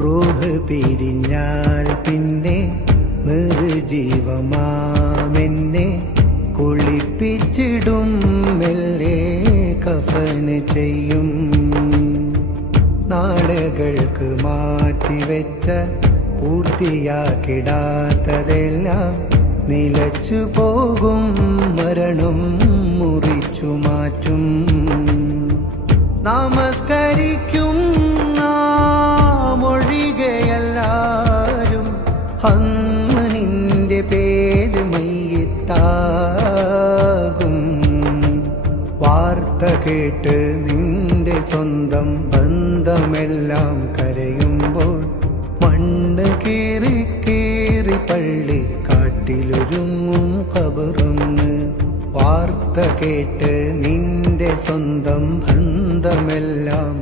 റൂഹ് പിരിഞ്ഞാൽ പിന്നെ നിർജീവമാമെന്നെ കുളിപ്പിച്ചിടും മെല്ലെ കഫന് ചെയ്യും. നാളുകൾക്ക് മാറ്റിവെച്ച പൂർത്തിയാക്കിടാത്തതെല്ലാം നിലച്ചു പോകും. മരണം മുറിച്ചു മാറ്റും. നമസ്കരിക്കും നാമൊഴികെയെല്ലാരും അന്ന് നിന്റെ പേര് മയ്യിത്താകും. വാർത്ത കേട്ട് നിന്റെ സ്വന്തം ബന്ധമെല്ലാം കരയുമ്പോൾ മണ്ണ് കീറി കീറി പള്ളി കാട്ടിലൊരുങ്ങും ഖബറൊന്ന്. വാർത്ത കേട്ട് നിന്റെ സ്വന്തം ബന്ധമെല്ലാം